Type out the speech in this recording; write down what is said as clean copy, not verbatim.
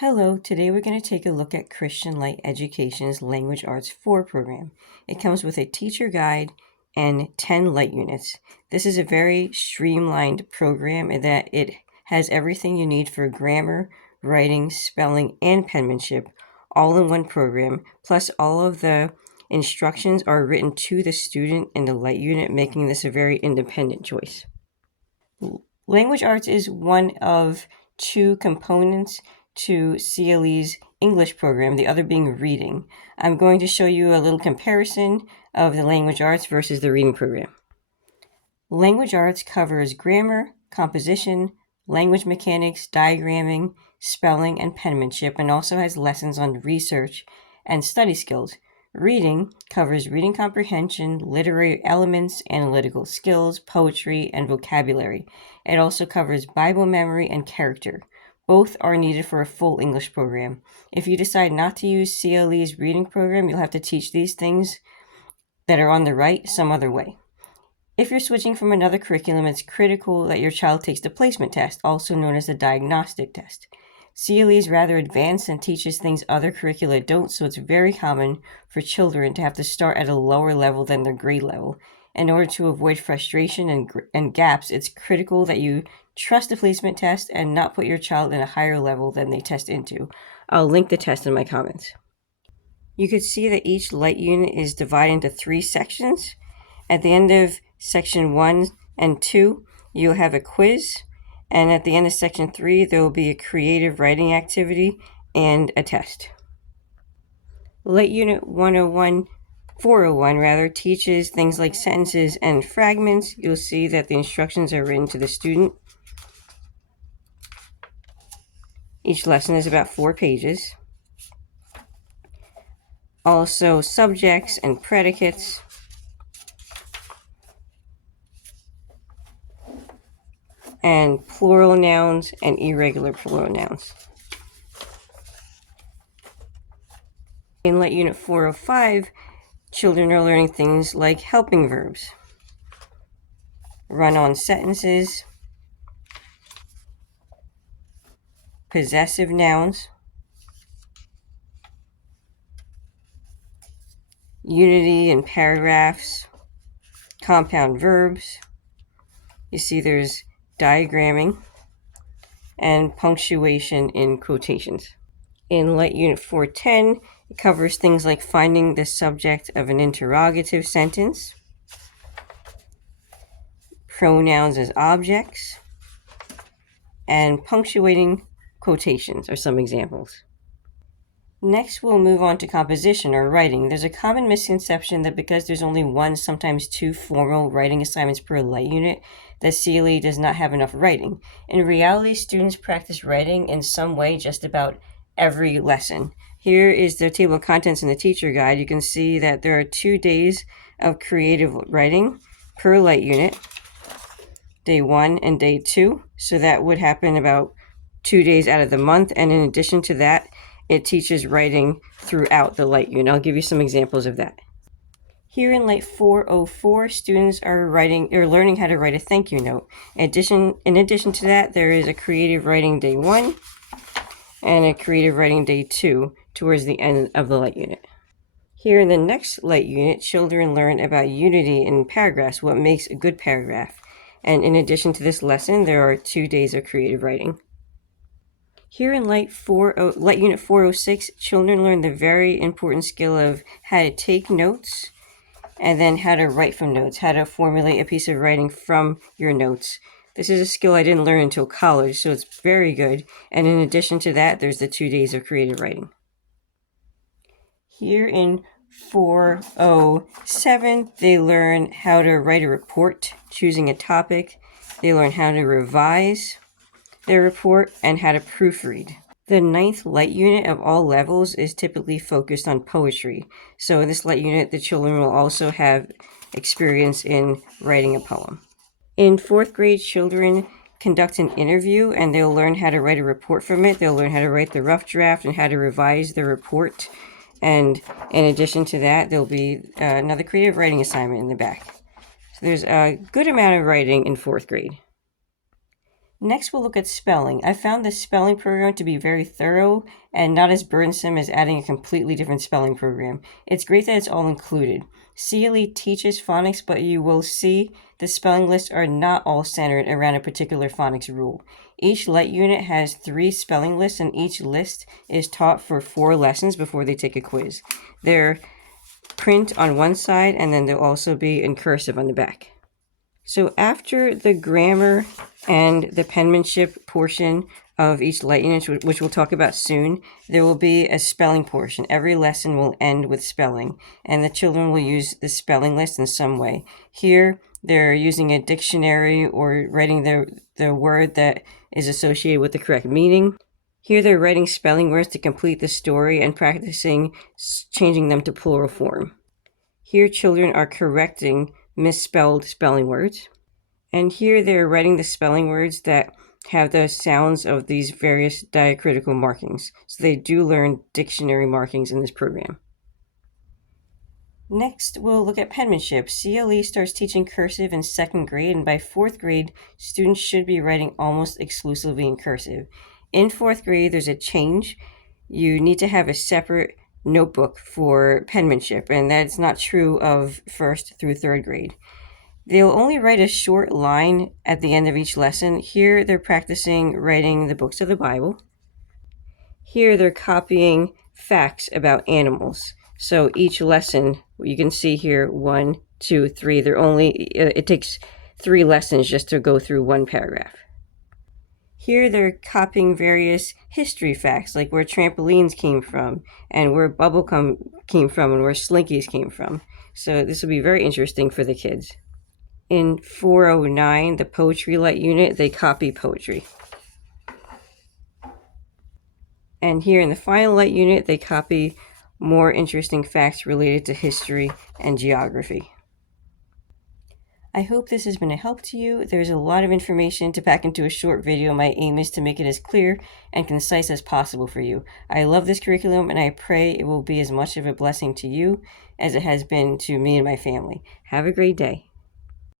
Hello, today we're going to take a look at Christian Light Education's Language Arts 4 program. It comes with a teacher guide and 10 light units. This is a very streamlined program in that it has everything you need for grammar, writing, spelling, and penmanship all in one program, plus all of the instructions are written to the student in the light unit, making this a very independent choice. Language Arts is one of two components to CLE's English program, the other being reading. I'm going to show you a little comparison of the language arts versus the reading program. Language arts covers grammar, composition, language mechanics, diagramming, spelling, and penmanship, and also has lessons on research and study skills. Reading covers reading comprehension, literary elements, analytical skills, poetry, and vocabulary. It also covers Bible memory and character. Both are needed for a full English program. If you decide not to use CLE's reading program, you'll have to teach these things that are on the right some other way. If you're switching from another curriculum, it's critical that your child takes the placement test, also known as the diagnostic test. CLE is rather advanced and teaches things other curricula don't, so it's very common for children to have to start at a lower level than their grade level. In order to avoid frustration and gaps, it's critical that you trust the placement test and not put your child in a higher level than they test into. I'll link the test in my comments. You could see that each light unit is divided into 3 sections. At the end of section 1 and 2, you'll have a quiz, and at the end of section 3, there will be a creative writing activity and a test. Light Unit 401 teaches things like sentences and fragments. You'll see that the instructions are written to the student. Each lesson is about 4 pages. Also subjects and predicates. And plural nouns and irregular plural nouns. In Light Unit 405, children are learning things like helping verbs, run-on sentences, possessive nouns, unity in paragraphs, compound verbs. You see there's diagramming and punctuation in quotations. In Light Unit 410, it covers things like finding the subject of an interrogative sentence, pronouns as objects, and punctuating quotations are some examples. Next, we'll move on to composition or writing. There's a common misconception that because there's only 1, sometimes 2 formal writing assignments per light unit, that CLE does not have enough writing. In reality, students practice writing in some way just about every lesson. Here is the table of contents in the teacher guide. You can see that there are 2 days of creative writing per light unit, day 1 and day 2. So that would happen about 2 days out of the month. And in addition to that, it teaches writing throughout the light unit. I'll give you some examples of that. Here in Light 404, students are learning how to write a thank you note. In addition to that, there is a creative writing day 1 and a creative writing day 2 towards the end of the light unit. Here in the next light unit, children learn about unity in paragraphs, what makes a good paragraph. And in addition to this lesson, there are 2 days of creative writing. Here in Light Unit 406, children learn the very important skill of how to take notes and then how to write from notes, how to formulate a piece of writing from your notes. This is a skill I didn't learn until college, so it's very good. And in addition to that, there's the 2 days of creative writing. Here in 407, they learn how to write a report, choosing a topic. They learn how to revise their report and how to proofread. The 9th light unit of all levels is typically focused on poetry. So in this light unit, the children will also have experience in writing a poem. In 4th grade, children conduct an interview and they'll learn how to write a report from it. They'll learn how to write the rough draft and how to revise the report. And in addition to that, there'll be another creative writing assignment in the back. So there's a good amount of writing in 4th grade. Next, we'll look at spelling. I found this spelling program to be very thorough and not as burdensome as adding a completely different spelling program. It's great that it's all included. CLE teaches phonics, but you will see the spelling lists are not all centered around a particular phonics rule. Each light unit has 3 spelling lists, and each list is taught for 4 lessons before they take a quiz. They're print on one side, and then they'll also be in cursive on the back. So after the grammar and the penmanship portion of each light unit, which we'll talk about soon, there will be a spelling portion. Every lesson will end with spelling, and the children will use the spelling list in some way. Here, they're using a dictionary or writing the word that is associated with the correct meaning. Here, they're writing spelling words to complete the story and practicing changing them to plural form. Here, children are correcting misspelled spelling words. And here they're writing the spelling words that have the sounds of these various diacritical markings. So they do learn dictionary markings in this program. Next, we'll look at penmanship. CLE starts teaching cursive in 2nd grade, and by 4th grade, students should be writing almost exclusively in cursive. In 4th grade, there's a change. You need to have a separate notebook for penmanship, and that's not true of 1st through 3rd grade. They'll only write a short line at the end of each lesson. Here, they're practicing writing the books of the Bible. Here, they're copying facts about animals. So each lesson, you can see here, 1, 2, 3, it takes 3 lessons just to go through one paragraph. Here they're copying various history facts, like where trampolines came from, and where bubblegum came from, and where Slinkies came from. So this will be very interesting for the kids. In 409, the poetry light unit, they copy poetry. And here in the final light unit, they copy more interesting facts related to history and geography. I hope this has been a help to you. There's a lot of information to pack into a short video. My aim is to make it as clear and concise as possible for you. I love this curriculum, and I pray it will be as much of a blessing to you as it has been to me and my family. Have a great day.